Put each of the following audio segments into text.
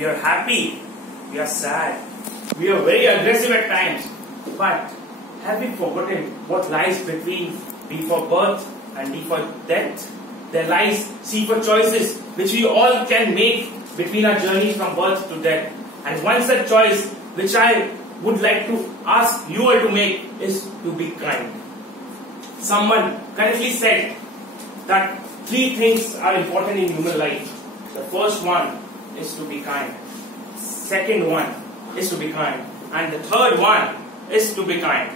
We are happy, we are sad, we are very aggressive at times. But have we forgotten what lies between B for birth and D for death? There lies C for choices which we all can make between our journey from birth to death. And one such choice which I would like to ask you all to make is to be kind. Someone correctly said that 3 things are important in human life. The first one is to be kind. Second one is to be kind. And the third one is to be kind.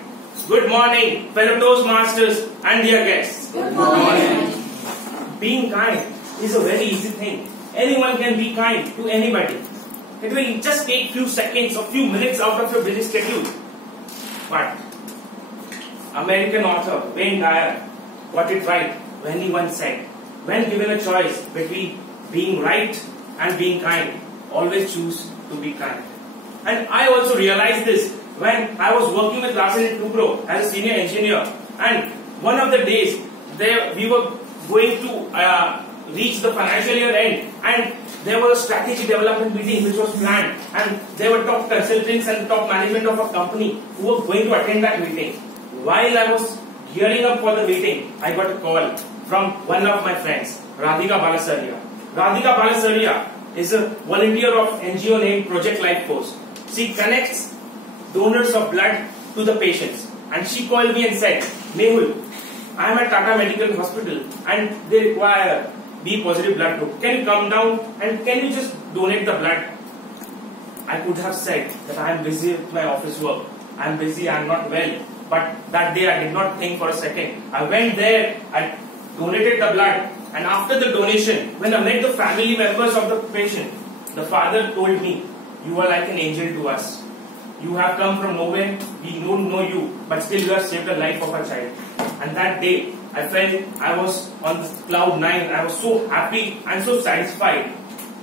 Good morning, fellow Toastmasters and dear guests. Good morning. Being kind is a very easy thing. Anyone can be kind to anybody. It will just take few seconds or few minutes out of your busy schedule. But American author Wayne Dyer got it right when he once said, when given a choice between being right and being kind, always choose to be kind. And I also realized this when I was working with Larsen & Toubro as a senior engineer. And one of the days, we were going to reach the financial year end, and there was a strategy development meeting which was planned, and there were top consultants and top management of a company who were going to attend that meeting. While I was gearing up for the meeting, I got a call from one of my friends, Radhika Balasaria. Radhika Balasaria is a volunteer of NGO named Project Life Force. She connects donors of blood to the patients, and she called me and said, Mehul, I am at Tata Medical Hospital and they require B positive blood group. Can you come down and can you just donate the blood? I could have said that I am busy with my office work. I am busy, I am not well. But that day I did not think for a second. I went there, I donated the blood, and after the donation, when I met the family members of the patient, the father told me, you are like an angel to us. You have come from nowhere, we don't know you, but still you have saved the life of a child. And that day, I felt I was on cloud 9. I was so happy and so satisfied.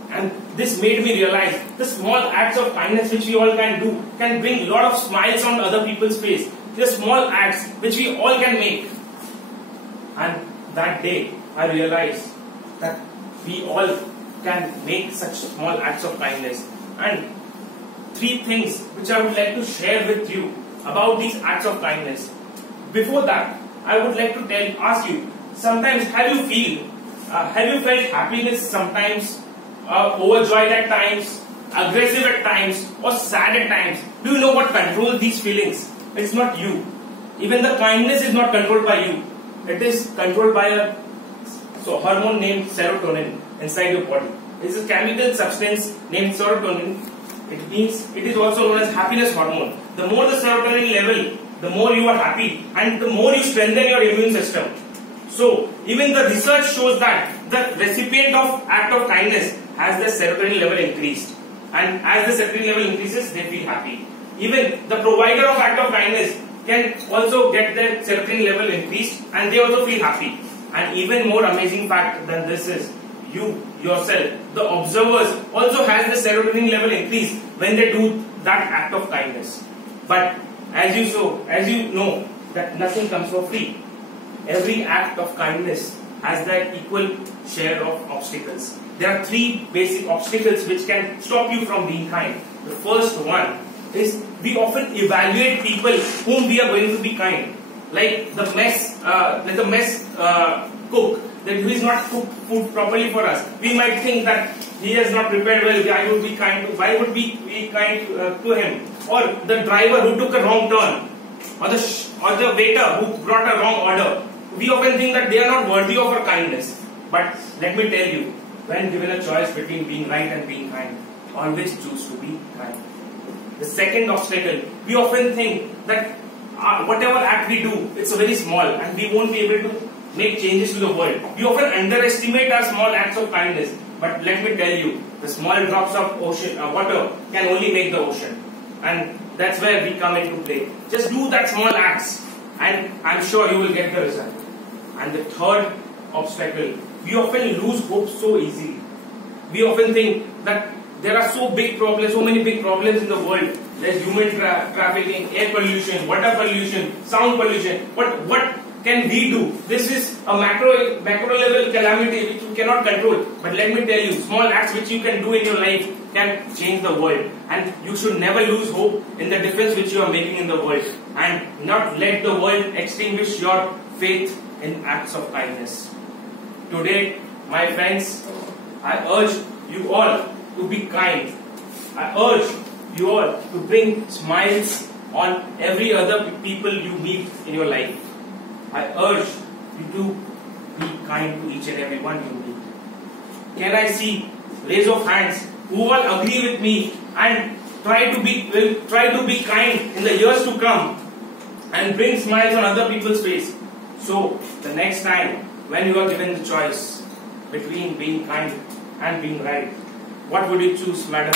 And this made me realize the small acts of kindness which we all can do can bring a lot of smiles on other people's face. The small acts which we all can make. And that day, I realized that we all can make such small acts of kindness. And 3 things which I would like to share with you about these acts of kindness. Before that, I would like to ask you, sometimes have you felt happiness sometimes, overjoyed at times, aggressive at times, or sad at times? Do you know what controls these feelings? It's not you. Even the kindness is not controlled by you. It is controlled by a hormone named serotonin inside your body. It's a chemical substance named serotonin. It is also known as happiness hormone. The more the serotonin level, the more you are happy and the more you strengthen your immune system. So, even the research shows that the recipient of act of kindness has the serotonin level increased. And as the serotonin level increases, they feel happy. Even the provider of act of kindness can also get their serotonin level increased and they also feel happy. And even more amazing fact than this is, you yourself, the observers, also has the serotonin level increased when they do that act of kindness. But as you know that nothing comes for free. Every act of kindness has that equal share of obstacles. There are 3 basic obstacles which can stop you from being kind. The first one is we often evaluate people whom we are going to be kind. Like the mess cook, that he is not cooked food properly for us. We might think that he has not prepared well. Why would we be kind to him? Or the driver who took a wrong turn, or the waiter who brought a wrong order. We often think that they are not worthy of our kindness. But let me tell you, when given a choice between being right and being kind, always choose to be kind. The second obstacle, we often think that whatever act we do, it's very small and we won't be able to make changes to the world. We often underestimate our small acts of kindness. But let me tell you, the small drops of water can only make the ocean. And that's where we come into play. Just do that small acts and I'm sure you will get the result. And the third obstacle, we often lose hope so easily. We often think that there are so many big problems in the world. There's human trafficking, air pollution, water pollution, sound pollution. But what can we do? This is a macro level calamity which you cannot control. But let me tell you, small acts which you can do in your life can change the world. And you should never lose hope in the difference which you are making in the world. And not let the world extinguish your faith in acts of kindness. Today, my friends, I urge you all to be kind. I urge you all to bring smiles on every other people you meet in your life. I urge you to be kind to each and every one you meet. Can I see raise of hands who all agree with me and will try to be kind in the years to come and bring smiles on other people's face? So the next time when you are given the choice between being kind and being right, what would you choose, madam?